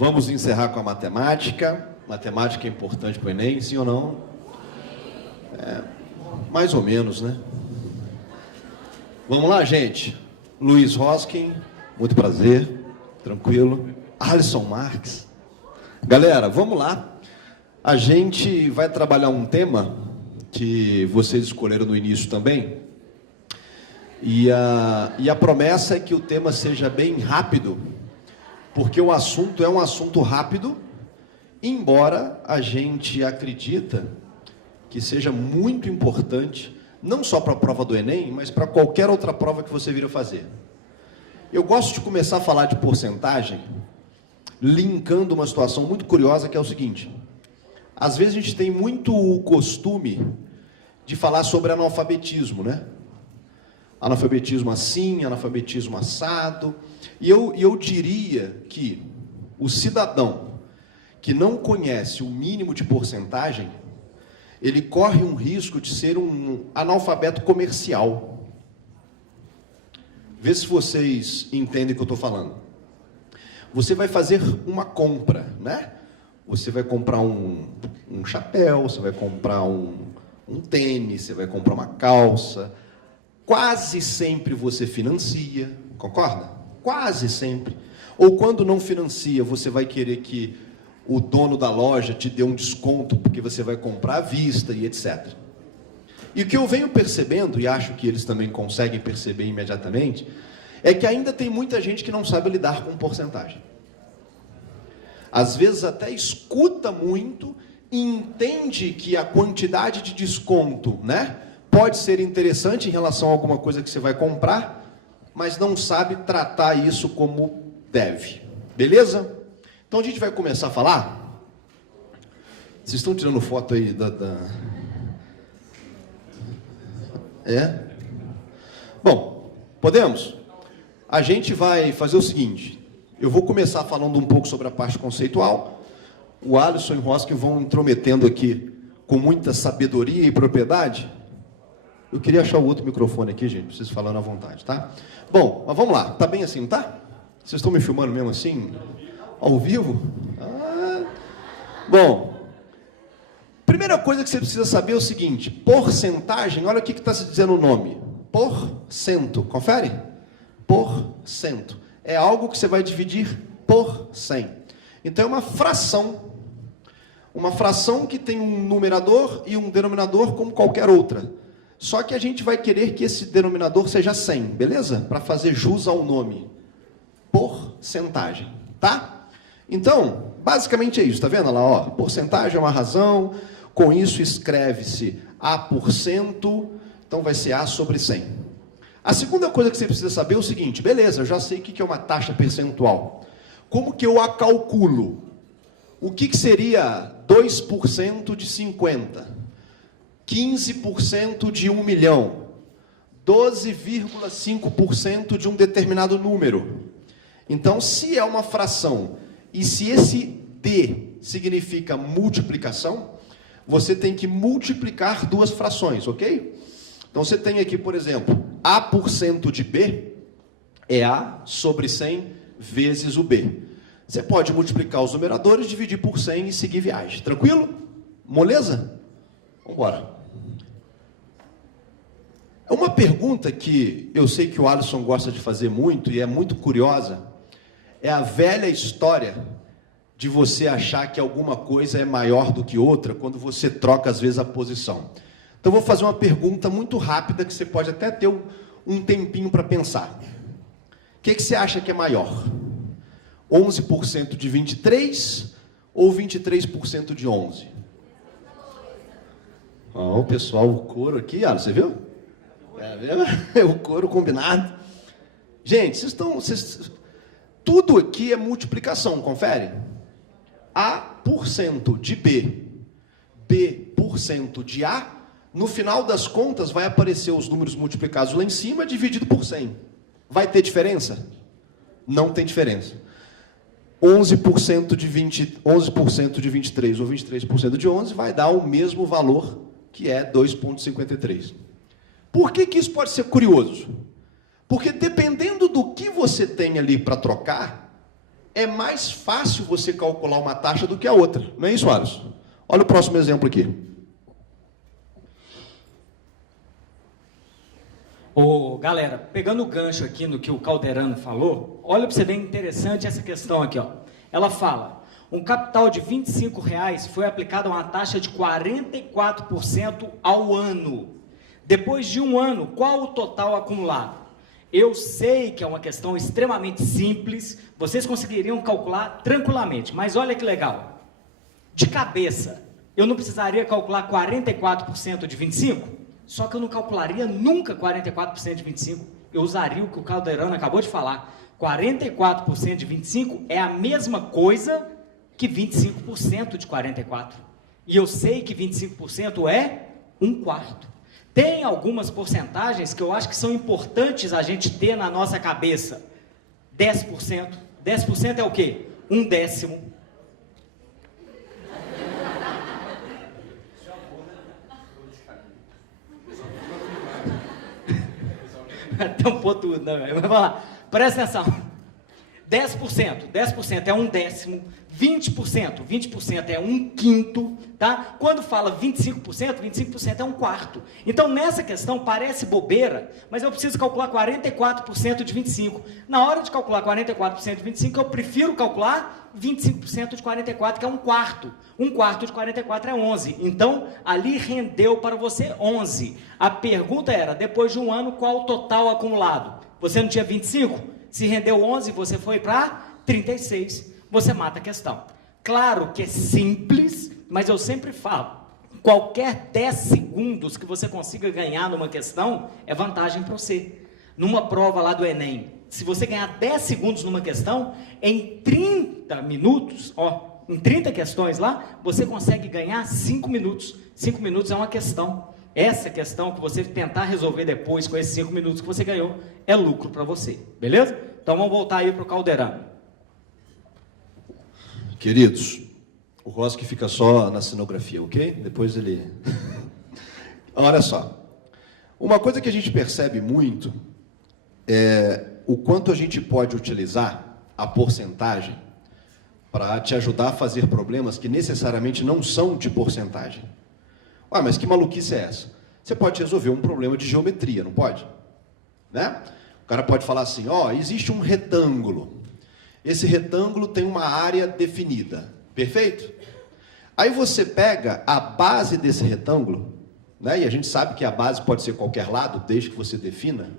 Vamos encerrar com a matemática. Matemática é importante para o Enem, sim ou não? Mais ou menos, né? Vamos lá, gente. Luiz Hoskin, muito prazer, tranquilo. Alisson Marques. Galera, vamos lá. A gente vai trabalhar um tema que vocês escolheram no início também. E a promessa é que o tema seja bem rápido, porque o assunto é um assunto rápido, embora a gente acredita que seja muito importante, não só para a prova do Enem, mas para qualquer outra prova que você vir a fazer. Eu gosto de começar a falar de porcentagem, linkando uma situação muito curiosa, que é o seguinte: às vezes a gente tem muito o costume de falar sobre analfabetismo, né? Analfabetismo assim, analfabetismo assado. E eu diria que o cidadão que não conhece o mínimo de porcentagem, ele corre um risco de ser um analfabeto comercial. Vê se vocês entendem o que eu estou falando. Você vai fazer uma compra, né? Você vai comprar um chapéu, você vai comprar um tênis, você vai comprar uma calça. Quase sempre você financia, concorda? Quase sempre. Ou quando não financia, você vai querer que o dono da loja te dê um desconto, porque você vai comprar à vista e etc. E o que eu venho percebendo, e acho que eles também conseguem perceber imediatamente, é que ainda tem muita gente que não sabe lidar com porcentagem. Às vezes até escuta muito e entende que a quantidade de desconto, né, pode ser interessante em relação a alguma coisa que você vai comprar, mas não sabe tratar isso como deve. Beleza? Então a gente vai começar a falar. Vocês estão tirando foto aí Bom, podemos? A gente vai fazer o seguinte: eu vou começar falando um pouco sobre a parte conceitual. O Alisson e o Hoskin vão intrometendo aqui com muita sabedoria e propriedade. Eu queria achar o outro microfone aqui, gente, preciso falar à vontade, tá? Bom, mas vamos lá, tá bem assim, tá? Vocês estão me filmando mesmo assim? Ao vivo? Bom, primeira coisa que você precisa saber é o seguinte: porcentagem, olha o que está se dizendo o nome. Porcento, confere? Porcento. É algo que você vai dividir por 100. Então é uma fração. Uma fração que tem um numerador e um denominador como qualquer outra. Só que a gente vai querer que esse denominador seja 100, beleza? Para fazer jus ao nome. Porcentagem, tá? Então, basicamente é isso, tá vendo? Olha lá, ó, porcentagem é uma razão, com isso escreve-se A%, então vai ser A sobre 100. A segunda coisa que você precisa saber é o seguinte: beleza, eu já sei o que é uma taxa percentual. Como que eu a calculo? O que seria 2% de 50? 15% de 1 milhão, 12,5% de um determinado número. Então, se é uma fração e se esse D significa multiplicação, você tem que multiplicar duas frações, ok? Então, você tem aqui, por exemplo, A% de B é A sobre 100 vezes o B. Você pode multiplicar os numeradores, dividir por 100 e seguir viagem. Tranquilo? Moleza? Vamos embora. Uma pergunta que eu sei que o Alisson gosta de fazer muito e é muito curiosa é a velha história de você achar que alguma coisa é maior do que outra quando você troca, às vezes, a posição. Então, eu vou fazer uma pergunta muito rápida que você pode até ter um tempinho para pensar. O que você acha que é maior? 11% de 23 ou 23% de 11? O pessoal, o coro aqui, você viu? É o coro combinado. Gente, tudo aqui é multiplicação, confere? A% de B, B% de A, no final das contas vai aparecer os números multiplicados lá em cima, dividido por 100. Vai ter diferença? Não tem diferença. 11% de 11% de 23 ou 23% de 11 vai dar o mesmo valor, que é 2,53. Por que isso pode ser curioso? Porque dependendo do que você tem ali para trocar, é mais fácil você calcular uma taxa do que a outra. Não é isso, Alisson? Olha o próximo exemplo aqui. Galera, pegando o gancho aqui no que o Calderano falou, olha para você ver interessante essa questão aqui, ó. Ela fala, um capital de R$25 foi aplicado a uma taxa de 44% ao ano. Depois de um ano, qual o total acumulado? Eu sei que é uma questão extremamente simples, vocês conseguiriam calcular tranquilamente, mas olha que legal. De cabeça, eu não precisaria calcular 44% de 25%? Só que eu não calcularia nunca 44% de 25%. Eu usaria o que o Calderano acabou de falar. 44% de 25% é a mesma coisa que 25% de 44%. E eu sei que 25% é 1/4. Tem algumas porcentagens que eu acho que são importantes a gente ter na nossa cabeça. 10%. 10% é o quê? 1/10. Tampou tudo, né? Vamos lá, presta atenção. 10% é 1/10, 20% é 1/5, tá? Quando fala 25% é 1/4. Então, nessa questão, parece bobeira, mas eu preciso calcular 44% de 25. Na hora de calcular 44% de 25, eu prefiro calcular 25% de 44, que é 1/4. 1/4 de 44 é 11. Então, ali rendeu para você 11. A pergunta era, depois de um ano, qual o total acumulado? Você não tinha 25? Se rendeu 11, você foi para 36. Você mata a questão. Claro que é simples, mas eu sempre falo, qualquer 10 segundos que você consiga ganhar numa questão, é vantagem para você. Numa prova lá do Enem, se você ganhar 10 segundos numa questão, em 30 minutos, em 30 questões lá, você consegue ganhar 5 minutos. 5 minutos é uma questão. Essa questão que você tentar resolver depois, com esses 5 minutos que você ganhou, é lucro para você, beleza? Então vamos voltar aí para o Calderano. Queridos, o Roski fica só na cenografia, ok? Depois ele... Olha só, uma coisa que a gente percebe muito é o quanto a gente pode utilizar a porcentagem para te ajudar a fazer problemas que necessariamente não são de porcentagem. Ué, mas que maluquice é essa? Você pode resolver um problema de geometria, não pode? Né? O cara pode falar assim, existe um retângulo. Esse retângulo tem uma área definida. Perfeito? Aí você pega a base desse retângulo, né? E a gente sabe que a base pode ser qualquer lado, desde que você defina.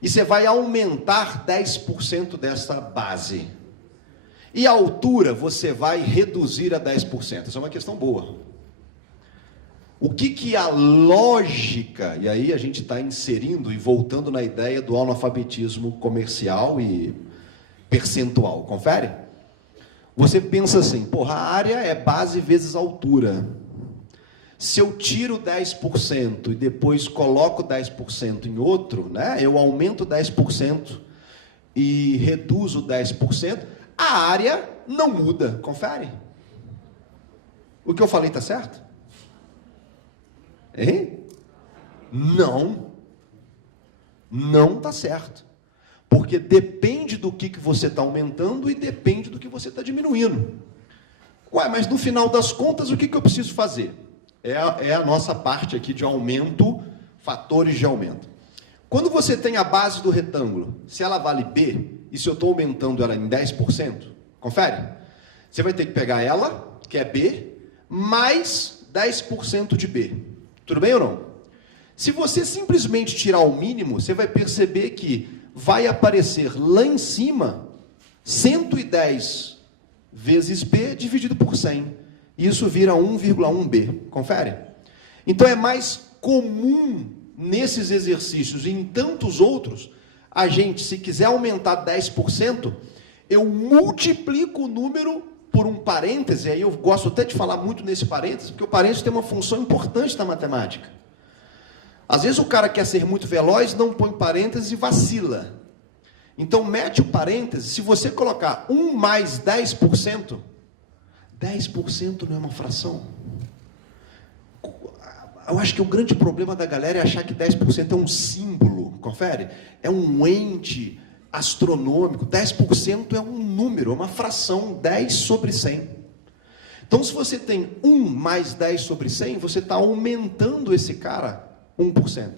E você vai aumentar 10% dessa base. E a altura você vai reduzir a 10%. Essa é uma questão boa. O que a lógica, e aí a gente está inserindo e voltando na ideia do analfabetismo comercial e percentual, confere? Você pensa assim, a área é base vezes altura. Se eu tiro 10% e depois coloco 10% em outro, né, eu aumento 10% e reduzo 10%, a área não muda, confere? O que eu falei está certo? Hein? Não está certo. Porque depende do que você está aumentando e depende do que você está diminuindo. Ué, mas no final das contas, o que eu preciso fazer? É a nossa parte aqui de aumento, fatores de aumento. Quando você tem a base do retângulo, se ela vale B, e se eu estou aumentando ela em 10%, confere? Você vai ter que pegar ela, que é B, mais 10% de B. Tudo bem ou não? Se você simplesmente tirar o mínimo, você vai perceber que vai aparecer lá em cima 110 vezes B dividido por 100. Isso vira 1,1B. Confere? Então é mais comum nesses exercícios e em tantos outros, a gente, se quiser aumentar 10%, eu multiplico o número por um parêntese, aí eu gosto até de falar muito nesse parêntese, porque o parêntese tem uma função importante na matemática. Às vezes o cara quer ser muito veloz, não põe parênteses e vacila. Então mete o parêntese, se você colocar 1 mais 10%, 10% não é uma fração. Eu acho que o grande problema da galera é achar que 10% é um símbolo, confere? É um ente astronômico. 10% é um número, é uma fração, 10 sobre 100. Então, se você tem 1 mais 10 sobre 100, você está aumentando esse cara 1%.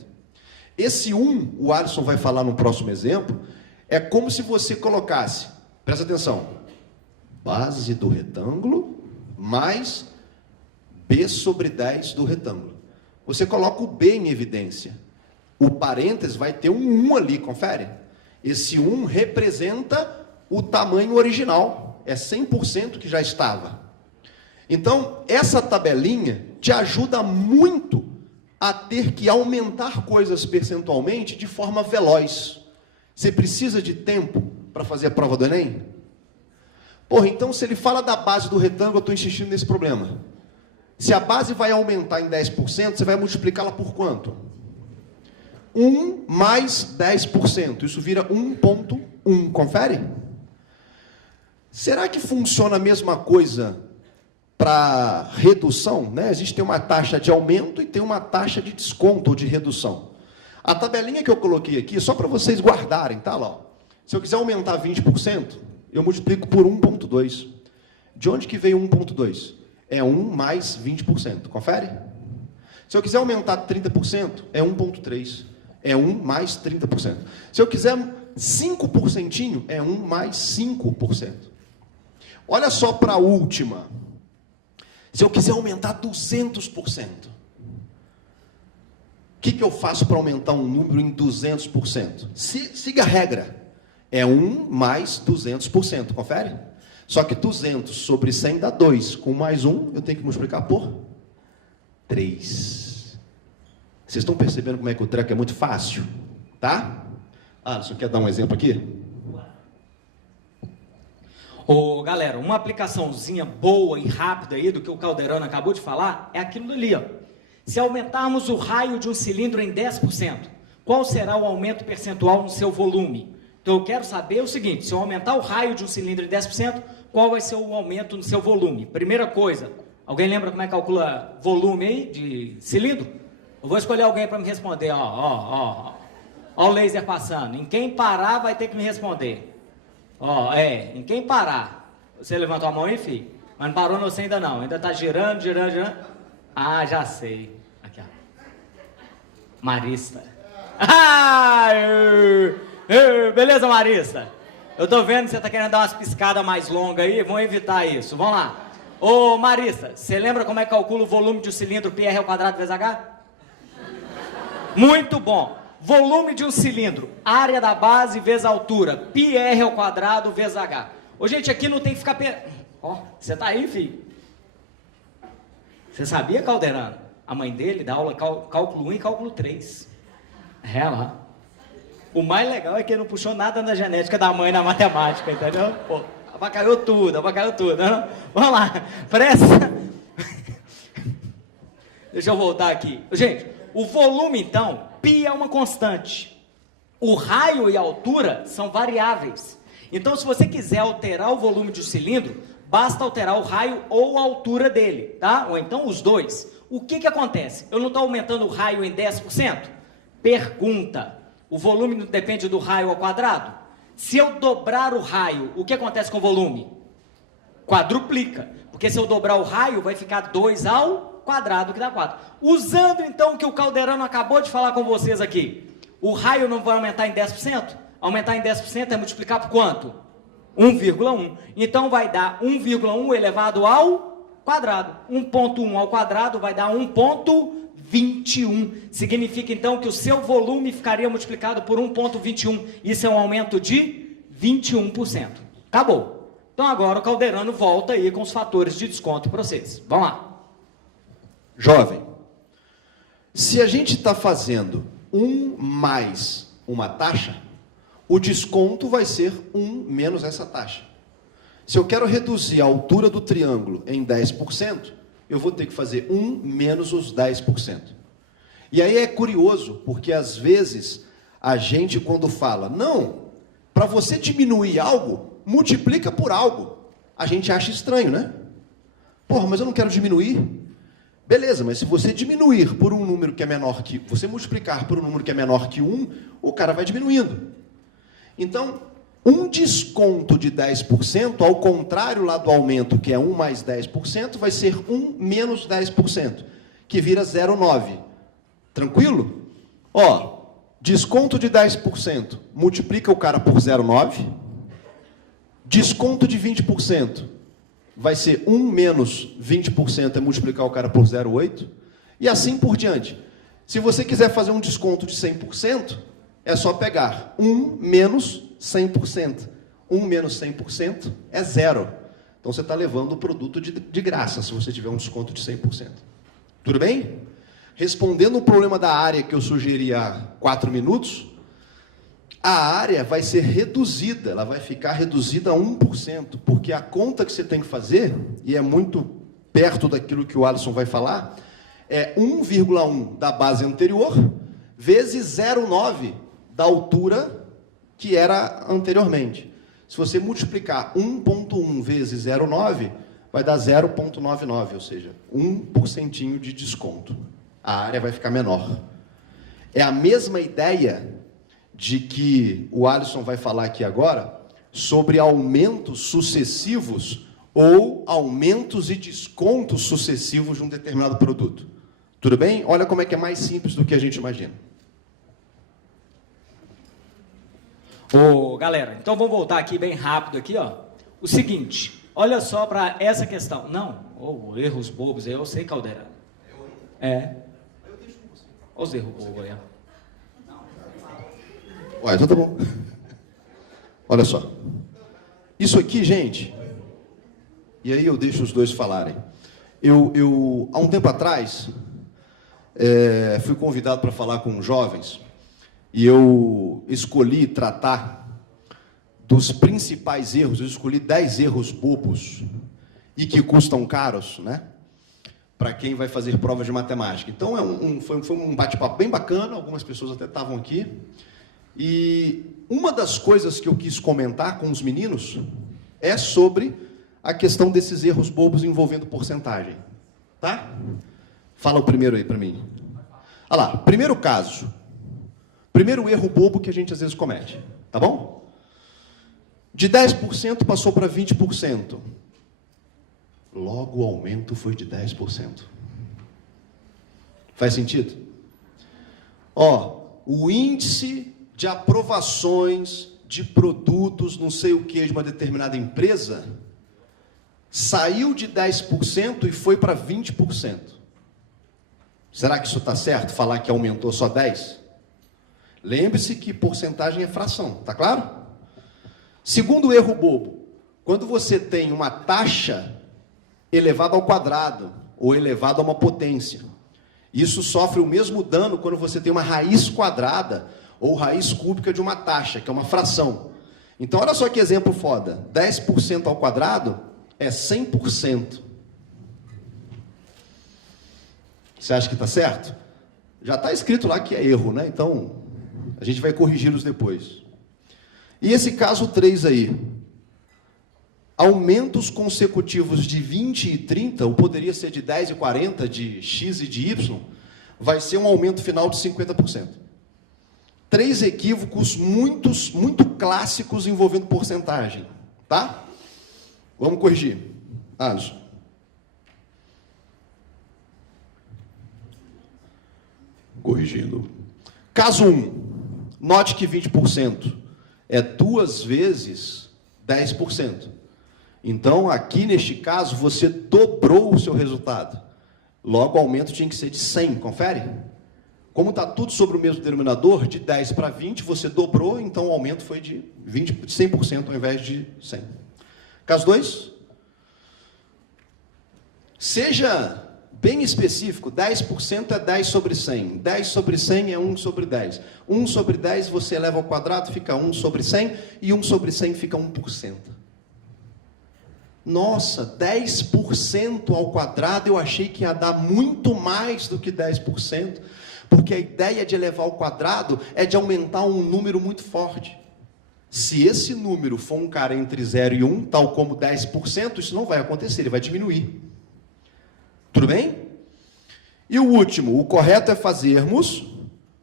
Esse 1, o Alisson vai falar no próximo exemplo, é como se você colocasse, presta atenção, base do retângulo mais B sobre 10 do retângulo. Você coloca o B em evidência. O parênteses vai ter um 1 ali, confere? Esse 1 representa o tamanho original. É 100% que já estava. Então, essa tabelinha te ajuda muito a ter que aumentar coisas percentualmente de forma veloz. Você precisa de tempo para fazer a prova do Enem? Porra, então se ele fala da base do retângulo, eu estou insistindo nesse problema. Se a base vai aumentar em 10%, você vai multiplicá-la por quanto? 1 mais 10%. Isso vira 1,1. Confere? Será que funciona a mesma coisa para redução? Né? Existe uma taxa de aumento e tem uma taxa de desconto ou de redução. A tabelinha que eu coloquei aqui, só para vocês guardarem, tá lá. Ó. Se eu quiser aumentar 20%, eu multiplico por 1,2. De onde que veio 1,2? É 1 mais 20%. Confere? Se eu quiser aumentar 30%, é 1,3. É 1 mais 30%. Se eu quiser 5%, é 1 mais 5%. Olha só para a última. Se eu quiser aumentar 200%, o que eu faço para aumentar um número em 200%? Siga a regra. É 1 mais 200%, confere? Só que 200 sobre 100 dá 2. Com mais 1, eu tenho que multiplicar por 3. Vocês estão percebendo como é que o treco é muito fácil? Tá? Alisson, quer dar um exemplo aqui? Ô, galera, uma aplicaçãozinha boa e rápida aí do que o Calderano acabou de falar é aquilo ali, ó. Se aumentarmos o raio de um cilindro em 10%, qual será o aumento percentual no seu volume? Então eu quero saber o seguinte, se eu aumentar o raio de um cilindro em 10%, qual vai ser o aumento no seu volume? Primeira coisa, alguém lembra como é que calcula volume aí de cilindro? Eu vou escolher alguém para me responder, ó o laser passando. Em quem parar vai ter que me responder. Em quem parar. Você levantou a mão aí, filho? Mas não parou você ainda não, ainda está girando. Ah, já sei. Aqui, ó. Marista. Beleza, Marista? Eu tô vendo que você tá querendo dar umas piscadas mais longas aí, vamos evitar isso. Vamos lá. Ô, Marista, você lembra como é que calcula o volume de um cilindro πr ao quadrado vezes h? Muito bom. Volume de um cilindro, área da base vezes a altura, πr ao quadrado vezes h. Ô, gente, aqui não tem que ficar... você tá aí, filho? Você sabia, Calderano? A mãe dele dá aula cálculo 1 e cálculo 3. É lá. O mais legal é que ele não puxou nada na genética da mãe na matemática, entendeu? Pô, abacalhou tudo, não? Vamos lá, presta. Deixa eu voltar aqui. Gente, o volume, então, π é uma constante. O raio e a altura são variáveis. Então, se você quiser alterar o volume de um cilindro, basta alterar o raio ou a altura dele, tá? Ou então os dois. O que acontece? Eu não estou aumentando o raio em 10%? Pergunta. O volume não depende do raio ao quadrado? Se eu dobrar o raio, o que acontece com o volume? Quadruplica. Porque se eu dobrar o raio, vai ficar 2 ao quadrado, que dá 4. Usando então o que o Calderano acabou de falar com vocês aqui, o raio não vai aumentar em 10%? Aumentar em 10% é multiplicar por quanto? 1,1. Então vai dar 1,1 elevado ao quadrado. 1,1 ao quadrado vai dar 1,21. Significa então que o seu volume ficaria multiplicado por 1,21. Isso é um aumento de 21%. Acabou. Então agora o Calderano volta aí com os fatores de desconto para vocês. Vamos lá. Jovem, se a gente está fazendo 1 mais uma taxa, o desconto vai ser 1 menos essa taxa. Se eu quero reduzir a altura do triângulo em 10%, eu vou ter que fazer 1 menos os 10%. E aí é curioso, porque às vezes a gente quando fala, não, para você diminuir algo, multiplica por algo. A gente acha estranho, né? Porra, mas eu não quero diminuir. Beleza, mas se você diminuir por um número que é menor que... Você multiplicar por um número que é menor que 1, o cara vai diminuindo. Então, um desconto de 10%, ao contrário lá do aumento, que é 1 mais 10%, vai ser 1 menos 10%, que vira 0,9. Tranquilo? Ó, desconto de 10%, multiplica o cara por 0,9. Desconto de 20%, vai ser 1 menos 20%, é multiplicar o cara por 0,8. E assim por diante. Se você quiser fazer um desconto de 100%, é só pegar 1 menos 100%. 1 menos 100% é 0. Então, você está levando o produto de graça, se você tiver um desconto de 100%. Tudo bem? Respondendo o problema da área que eu sugeri há 4 minutos, a área vai ser reduzida, ela vai ficar reduzida a 1%, porque a conta que você tem que fazer, e é muito perto daquilo que o Alisson vai falar, é 1,1 da base anterior, vezes 0,9 da altura que era anteriormente. Se você multiplicar 1,1 vezes 0,9, vai dar 0,99, ou seja, 1% de desconto. A área vai ficar menor. É a mesma ideia de que o Alisson vai falar aqui agora sobre aumentos sucessivos ou aumentos e descontos sucessivos de um determinado produto. Tudo bem? Olha como é que é mais simples do que a gente imagina. Ô, galera, então vamos voltar aqui bem rápido aqui, ó. O seguinte, olha só para essa questão. Não, erros bobos, eu sei, Caldeira. É. Olha os erros bobos aí, ó. Ué, então tá bom. Olha só. Isso aqui, gente, e aí eu deixo os dois falarem. Eu há um tempo atrás, fui convidado para falar com jovens, e eu escolhi tratar dos principais erros, eu escolhi 10 erros bobos e que custam caros, né? Para quem vai fazer provas de matemática. Então, foi um bate-papo bem bacana, algumas pessoas até estavam aqui. E uma das coisas que eu quis comentar com os meninos é sobre a questão desses erros bobos envolvendo porcentagem. Tá? Fala o primeiro aí para mim. Olha lá, primeiro caso. Primeiro erro bobo que a gente às vezes comete. Tá bom? De 10% passou para 20%. Logo o aumento foi de 10%. Faz sentido? Ó, o índice de aprovações de produtos, não sei o que, de uma determinada empresa, saiu de 10% e foi para 20%. Será que isso está certo? Falar que aumentou só 10%? Lembre-se que porcentagem é fração, tá claro? Segundo erro bobo, quando você tem uma taxa elevada ao quadrado, ou elevada a uma potência, isso sofre o mesmo dano quando você tem uma raiz quadrada, ou raiz cúbica de uma taxa, que é uma fração. Então, olha só que exemplo foda. 10% ao quadrado é 100%. Você acha que está certo? Já está escrito lá que é erro, né? Então, a gente vai corrigi-los depois. E esse caso 3 aí. Aumentos consecutivos de 20 e 30, ou poderia ser de 10 e 40, de X e de Y, vai ser um aumento final de 50%. 3 equívocos muito clássicos envolvendo porcentagem, tá? Vamos corrigir. Alisson. Corrigindo. Caso 1. Note que 20% é 2 vezes 10%. Então, aqui neste caso, você dobrou o seu resultado. Logo, o aumento tinha que ser de 100, confere? Como está tudo sobre o mesmo denominador, de 10 para 20, você dobrou, então o aumento foi de 100% ao invés de 100. Caso 2. Seja bem específico, 10% é 10 sobre 100. 10 sobre 100 é 1 sobre 10. 1 sobre 10 você eleva ao quadrado, fica 1 sobre 100, e 1 sobre 100 fica 1%. Nossa, 10% ao quadrado, eu achei que ia dar muito mais do que 10%, porque a ideia de elevar ao quadrado é de aumentar um número muito forte. Se esse número for um cara entre 0 e 1, tal como 10%, isso não vai acontecer, ele vai diminuir. Tudo bem? E o último, o correto é fazermos,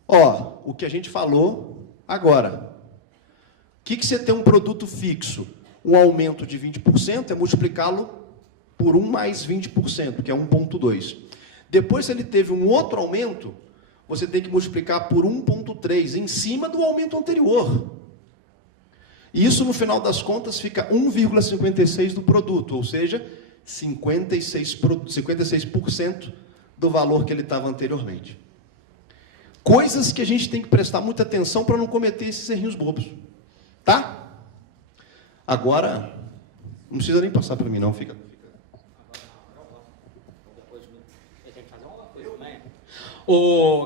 o que a gente falou agora. que você tem um produto fixo? Um aumento de 20% é multiplicá-lo por 1 mais 20%, que é 1,2. Depois, se ele teve um outro aumento, você tem que multiplicar por 1,3, em cima do aumento anterior. E isso, no final das contas, fica 1,56 do produto, ou seja, 56% do valor que ele estava anteriormente. Coisas que a gente tem que prestar muita atenção para não cometer esses errinhos bobos. Tá? Agora, não precisa nem passar para mim, não, fica.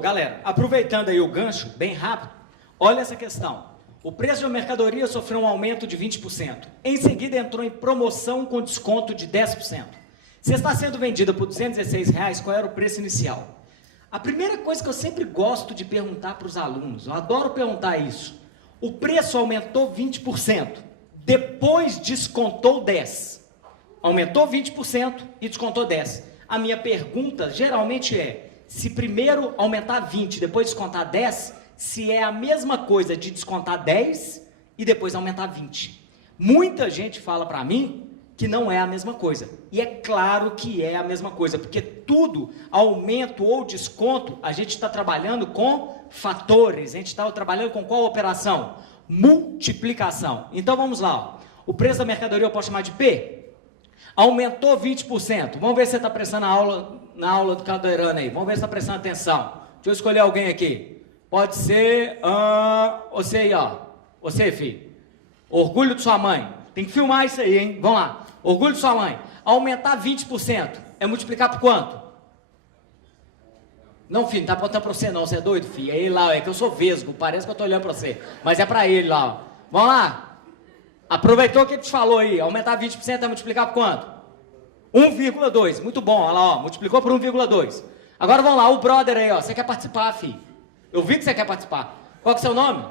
Galera, aproveitando aí o gancho, bem rápido, olha essa questão. O preço da mercadoria sofreu um aumento de 20%. Em seguida, entrou em promoção com desconto de 10%. Se está sendo vendida por R$ 216, qual era o preço inicial? A primeira coisa que eu sempre gosto de perguntar para os alunos, eu adoro perguntar isso. O preço aumentou 20%, depois descontou 10%. Aumentou 20% e descontou 10%. A minha pergunta geralmente é, se primeiro aumentar 20%, depois descontar 10%, se é a mesma coisa de descontar 10% e depois aumentar 20%. Muita gente fala para mim que não é a mesma coisa. E é claro que é a mesma coisa, porque tudo, aumento ou desconto, a gente está trabalhando com fatores, a gente está trabalhando com qual operação? Multiplicação. Então vamos lá, ó. O preço da mercadoria eu posso chamar de P? Aumentou 20%. Vamos ver se você está prestando na aula do Caldeirano aí. Vamos ver se está prestando atenção. Deixa eu escolher alguém aqui. Pode ser você aí, ó. Você, filho. Orgulho de sua mãe. Tem que filmar isso aí, hein? Vamos lá. Orgulho de sua mãe. Aumentar 20% é multiplicar por quanto? Não, filho, não está apontando para você não. Você é doido, filho? É ele lá, é que eu sou vesgo. Parece que eu estou olhando para você. Mas é para ele lá, ó. Vamos lá. Aproveitou o que ele te falou aí. Aumentar 20% é multiplicar por quanto? 1,2. Muito bom. Olha lá, ó. Multiplicou por 1,2. Agora vamos lá. O brother aí, ó. Você quer participar, filho? Eu vi que você quer participar. Qual que é o seu nome?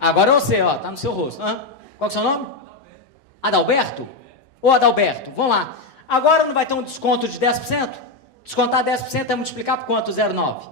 Agora é você, ó. Tá no seu rosto. Hã? Qual que é o seu nome? Adalberto? Ô, Adalberto, vamos lá. Agora não vai ter um desconto de 10%? Descontar 10% é multiplicar por quanto? 0,9.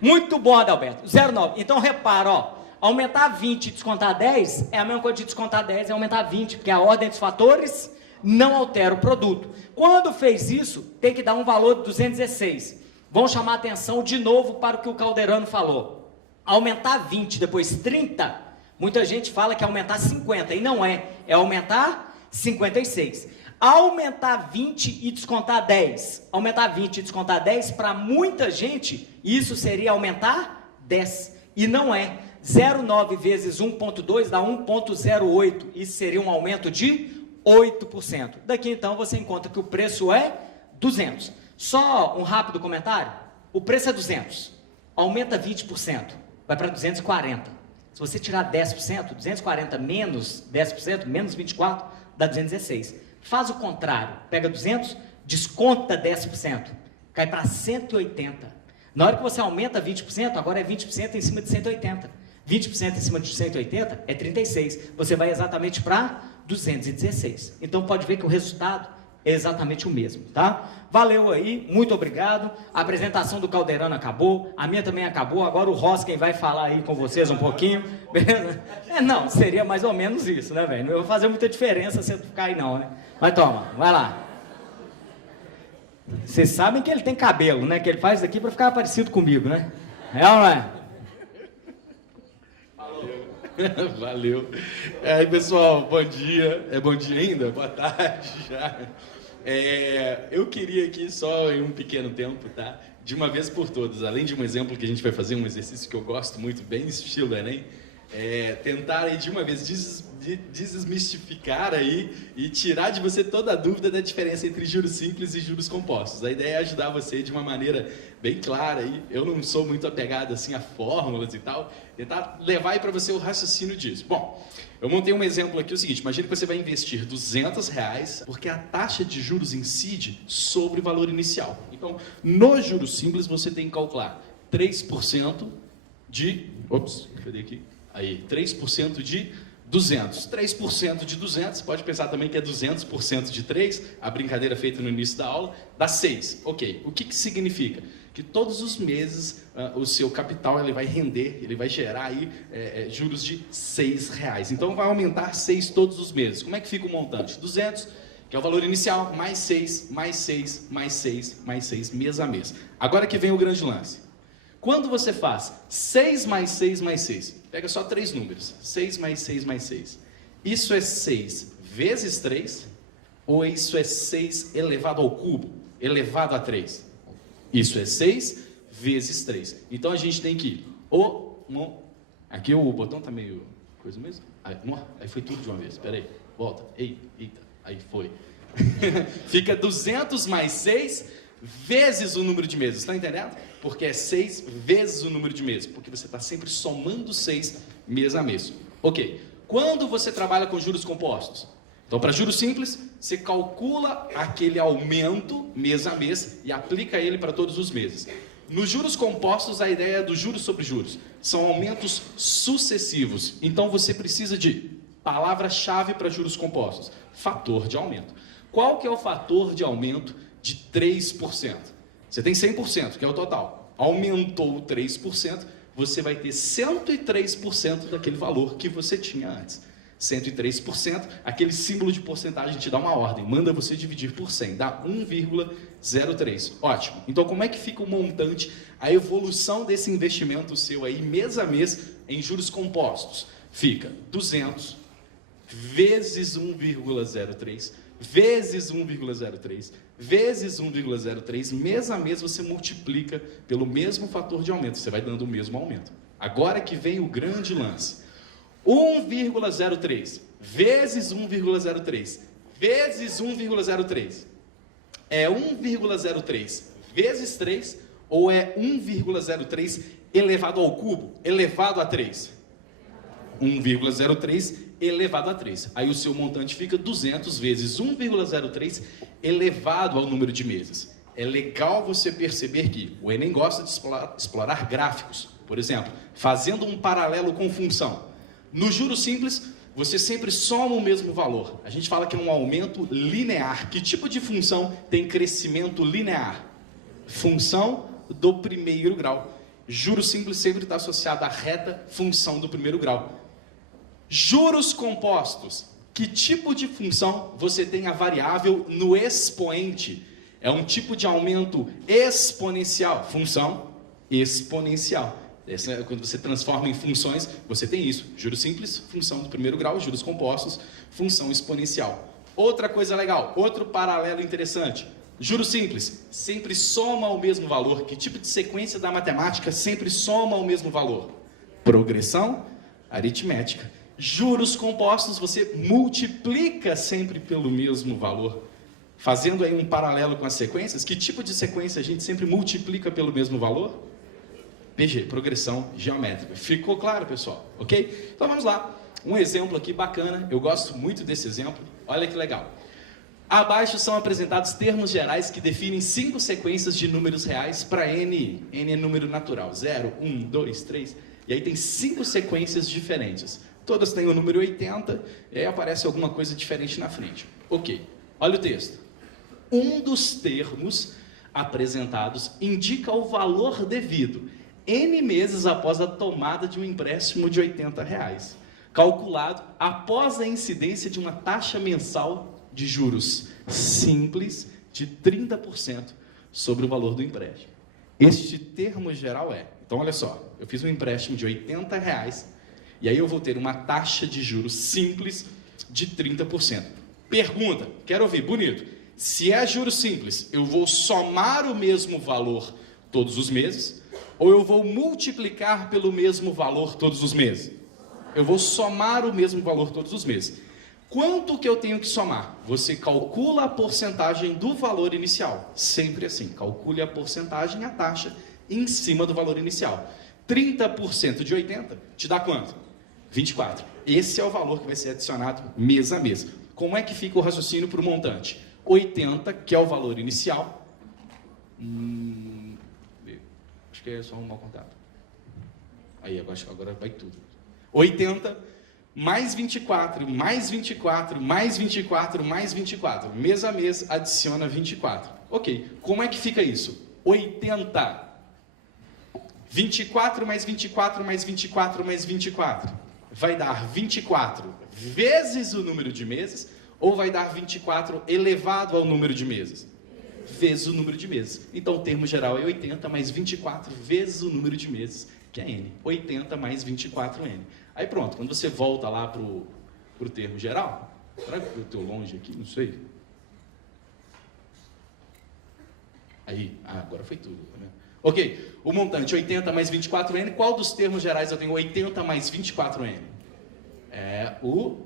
Muito bom, Adalberto. 0,9. Então, repara, ó. Aumentar 20 e descontar 10 é a mesma coisa de descontar 10 e aumentar 20, porque a ordem dos fatores não altera o produto. Quando fez isso, tem que dar um valor de 216. Vamos chamar a atenção de novo para o que o Caldeirano falou. Aumentar 20, depois 30, muita gente fala que é aumentar 50, e não é. É aumentar 56. Aumentar 20 e descontar 10. Aumentar 20 e descontar 10, para muita gente, isso seria aumentar 10. E não é. 0,9 vezes 1,2 dá 1,08. Isso seria um aumento de 8%. Daqui então você encontra que o preço é 200. Só um rápido comentário. O preço é 200. Aumenta 20%. Vai para 240. Se você tirar 10%, 240 menos 10%, menos 24, dá 216. Faz o contrário. Pega 200, desconta 10%. Cai para 180. Na hora que você aumenta 20%, agora é 20% em cima de 180. 20% em cima de 180 é 36. Você vai exatamente para 216. Então pode ver que o resultado é exatamente o mesmo, tá? Valeu aí, muito obrigado. A apresentação do Caldeirano acabou, a minha também acabou. Agora o Hosken vai falar aí com vocês um pouquinho, beleza? Não, seria mais ou menos isso, né, velho? Não vai fazer muita diferença se eu ficar aí não, né? Mas toma, vai lá. Vocês sabem que ele tem cabelo, né? Que ele faz isso aqui para ficar parecido comigo, né? É ou não é? Valeu. Aí, pessoal, bom dia. É bom dia ainda? Boa tarde já. Eu queria aqui só em um pequeno tempo, tá? De uma vez por todas, além de um exemplo que a gente vai fazer, um exercício que eu gosto muito, bem estilo Enem, tentar aí de uma vez desmistificar aí e tirar de você toda a dúvida da diferença entre juros simples e juros compostos. A ideia é ajudar você de uma maneira bem clara aí. Eu não sou muito apegado assim a fórmulas e tal, tentar levar aí para você o raciocínio disso. Bom, eu montei um exemplo aqui, o seguinte: imagine que você vai investir R$200, porque a taxa de juros incide sobre o valor inicial. Então, no juros simples você tem que calcular 3% de... Ops, cadê aqui? Aí, 3% de 200. 3% de 200, pode pensar também que é 200% de 3, a brincadeira feita no início da aula, dá 6. Ok, o que significa? que todos os meses o seu capital ele vai render, ele vai gerar aí juros de R$6. Então vai aumentar 6 todos os meses. Como é que fica o montante? 200, que é o valor inicial, mais 6, mais 6, mais 6, mais 6, mês a mês. Agora que vem o grande lance. Quando você faz 6 mais 6 mais 6, pega só 3 números, 6 mais 6 mais 6. Isso é 6 vezes 3, ou isso é 6 elevado ao cubo, elevado a 3? Isso é 6 vezes 3. Então a gente tem que aqui o botão tá meio coisa mesmo. Aí foi tudo de uma vez. Espera aí. Volta. Eita. Aí foi. Fica 200 mais 6 vezes o número de meses. Está entendendo? Porque é 6 vezes o número de meses. Porque você está sempre somando 6 mês a mês. Ok. Quando você trabalha com juros compostos? Então, para juros simples, você calcula aquele aumento mês a mês e aplica ele para todos os meses. Nos juros compostos, a ideia é do juros sobre juros. São aumentos sucessivos. Então, você precisa de palavra-chave para juros compostos. Fator de aumento. Qual que é o fator de aumento de 3%? Você tem 100%, que é o total. Aumentou 3%, você vai ter 103% daquele valor que você tinha antes. 103%, aquele símbolo de porcentagem te dá uma ordem, manda você dividir por 100, dá 1,03. Ótimo. Então, como é que fica o montante, a evolução desse investimento seu aí, mês a mês, em juros compostos? Fica 200 vezes 1,03, vezes 1,03, vezes 1,03, mês a mês você multiplica pelo mesmo fator de aumento, você vai dando o mesmo aumento. Agora que vem o grande lance. 1,03 vezes 1,03 vezes 1,03 é 1,03 vezes 3 ou é 1,03 elevado ao cubo, elevado a 3? 1,03 elevado a 3. Aí o seu montante fica 200 vezes 1,03 elevado ao número de meses. É legal você perceber que o Enem gosta de explorar gráficos. Por exemplo, fazendo um paralelo com função. No juros simples, você sempre soma o mesmo valor. A gente fala que é um aumento linear. Que tipo de função tem crescimento linear? Função do primeiro grau. Juros simples sempre está associado à reta função do primeiro grau. Juros compostos. Que tipo de função você tem a variável no expoente? É um tipo de aumento exponencial. Função exponencial. Quando você transforma em funções, você tem isso. Juros simples, função do primeiro grau. Juros compostos, função exponencial. Outra coisa legal, outro paralelo interessante. Juros simples, sempre soma o mesmo valor. Que tipo de sequência da matemática sempre soma o mesmo valor? Progressão aritmética. Juros compostos, você multiplica sempre pelo mesmo valor. Fazendo aí um paralelo com as sequências, que tipo de sequência a gente sempre multiplica pelo mesmo valor? PG, progressão geométrica. Ficou claro, pessoal? Ok? Então vamos lá. Um exemplo aqui bacana. Eu gosto muito desse exemplo. Olha que legal. Abaixo são apresentados termos gerais que definem 5 sequências de números reais para N. N é número natural. 0, 1, 2, 3. E aí tem 5 sequências diferentes. Todas têm o número 80. E aí aparece alguma coisa diferente na frente. Ok. Olha o texto. Um dos termos apresentados indica o valor devido N meses após a tomada de um empréstimo de R$80, calculado após a incidência de uma taxa mensal de juros simples de 30% sobre o valor do empréstimo. Este termo geral então olha só, eu fiz um empréstimo de R$80 e aí eu vou ter uma taxa de juros simples de 30%. Pergunta, quero ouvir, bonito, se é juros simples, eu vou somar o mesmo valor todos os meses, ou eu vou multiplicar pelo mesmo valor todos os meses? Eu vou somar o mesmo valor todos os meses. Quanto que eu tenho que somar? Você calcula a porcentagem do valor inicial. Sempre assim, calcule a porcentagem, a taxa, em cima do valor inicial. 30% de 80 te dá quanto? 24. Esse é o valor que vai ser adicionado mês a mês. Como é que fica o raciocínio para o montante? 80, que é o valor inicial. Acho que é só um mau contato. Aí, agora vai tudo. 80, mais 24, mais 24, mais 24, mais 24. Mês a mês, adiciona 24. Ok, como é que fica isso? 80 24 mais 24 mais 24 mais 24 vai dar 24 vezes o número de meses, ou vai dar 24 elevado ao número de meses? Vezes o número de meses. Então o termo geral é 80 mais 24 vezes o número de meses, que é N. 80 mais 24N. Aí pronto, quando você volta lá para o termo geral, será que eu estou longe aqui? Não sei. Aí, agora foi tudo. Né? Ok, o montante 80 mais 24N, qual dos termos gerais eu tenho 80 mais 24N? É o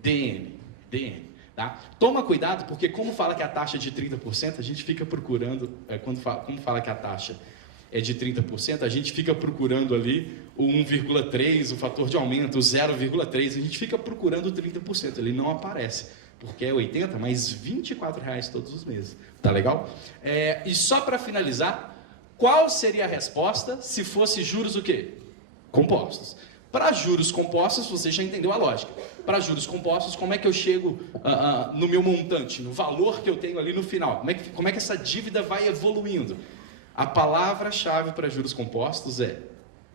DN. DN. Tá? Toma cuidado, porque como fala que a taxa é de 30%, a gente fica procurando, como fala que a taxa é de 30%, a gente fica procurando ali o 1,3, o fator de aumento, o 0,3, a gente fica procurando o 30%, ele não aparece, porque é 80 mais R$24 todos os meses. Tá legal? E só para finalizar, qual seria a resposta se fosse juros o quê? Compostos. Para juros compostos, você já entendeu a lógica. Para juros compostos, como é que eu chego no meu montante, no valor que eu tenho ali no final? Como é que essa dívida vai evoluindo? A palavra-chave para juros compostos é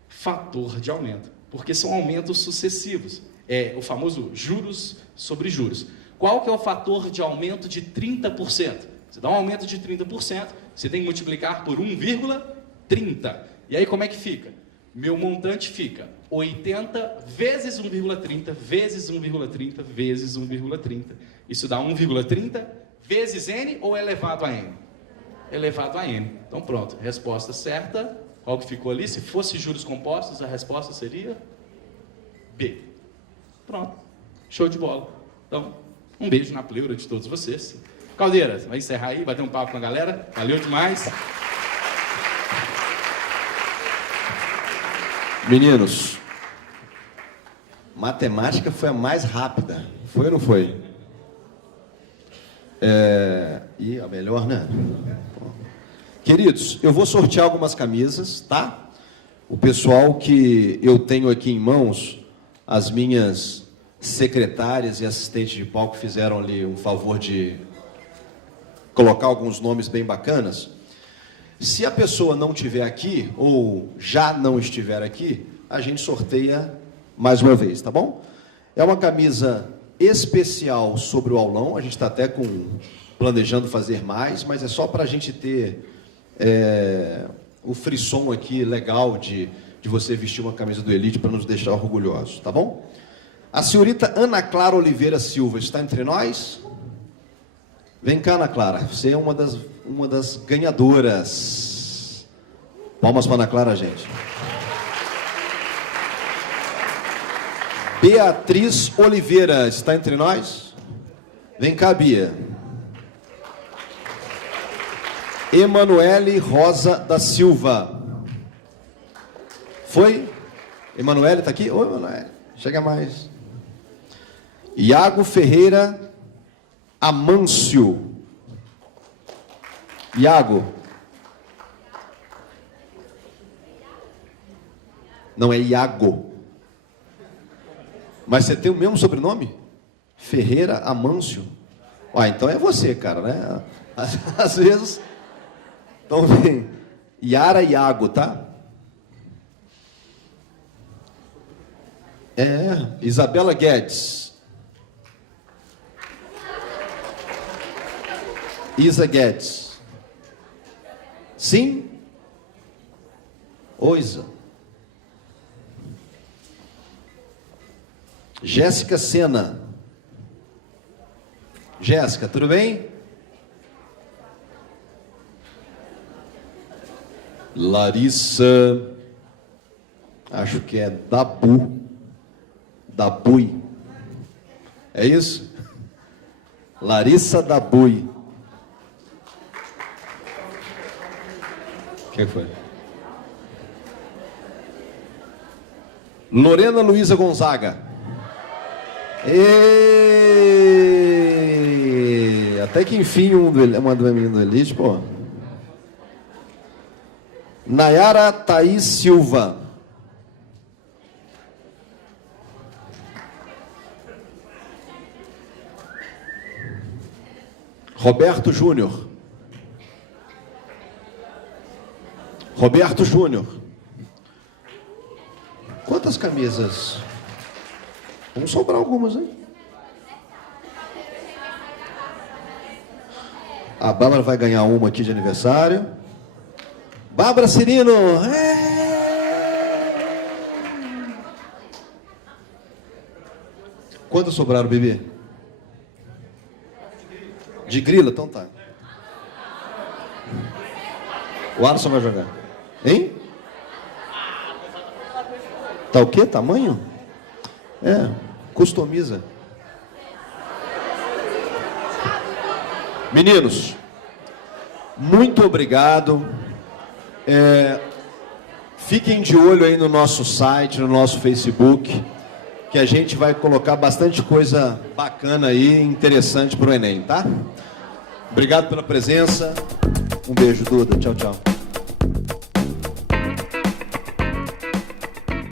fator de aumento, porque são aumentos sucessivos. É o famoso juros sobre juros. Qual que é o fator de aumento de 30%? Você dá um aumento de 30%, você tem que multiplicar por 1,30. E aí como é que fica? Meu montante fica 80 vezes 1,30 vezes 1,30 vezes 1,30. Isso dá 1,30 vezes N ou elevado a N? Elevado a N. Então pronto, resposta certa. Qual que ficou ali? Se fosse juros compostos, a resposta seria B. Pronto, show de bola. Então, um beijo na pleura de todos vocês. Caldeira, vai encerrar aí, bater um papo com a galera. Valeu demais. Meninos, matemática foi a mais rápida. Foi ou não foi? E a melhor, né? Queridos, eu vou sortear algumas camisas, tá? O pessoal que eu tenho aqui em mãos, as minhas secretárias e assistentes de palco fizeram ali um favor de colocar alguns nomes bem bacanas. Se a pessoa não estiver aqui, ou já não estiver aqui, a gente sorteia mais uma vez, tá bom? É uma camisa especial sobre o aulão, a gente está até planejando fazer mais, mas é só para a gente ter o frisson aqui legal de você vestir uma camisa do Elite para nos deixar orgulhosos, tá bom? A senhorita Ana Clara Oliveira Silva está entre nós? Vem cá, Ana Clara, você é uma das ganhadoras. Palmas para Ana Clara, gente. Beatriz Oliveira está entre nós? Vem cá, Bia. Emanuele Rosa da Silva. Foi? Emanuele está aqui? Oi, Emanuele. Chega mais. Iago Ferreira Amâncio. Iago. Não é Iago. Mas você tem o mesmo sobrenome? Ferreira Amâncio. Então é você, cara, né? Às vezes. Então vem. Yara Iago, tá? Isabela Guedes. Isa Guedes. Sim? Oi, Isa. Jéssica Sena. Jéssica, tudo bem? Larissa. Acho que é Dabui. É isso? Larissa Dabui. Quem foi? Lorena Luiza Gonzaga. Até que enfim uma do menino do Elite, pô. Nayara Thaís Silva. Roberto Júnior. Roberto Júnior. Quantas camisas? Vamos sobrar algumas, hein? A Bárbara vai ganhar uma aqui de aniversário. Bárbara Cirino! Quantas sobraram, bebê? De grila? Então tá. O Alisson vai jogar. Hein? Tá o quê? Tamanho? Customiza. Meninos, muito obrigado. Fiquem de olho aí no nosso site, no nosso Facebook, que a gente vai colocar bastante coisa bacana aí, interessante para o Enem, tá? Obrigado pela presença. Um beijo, Duda. Tchau, tchau.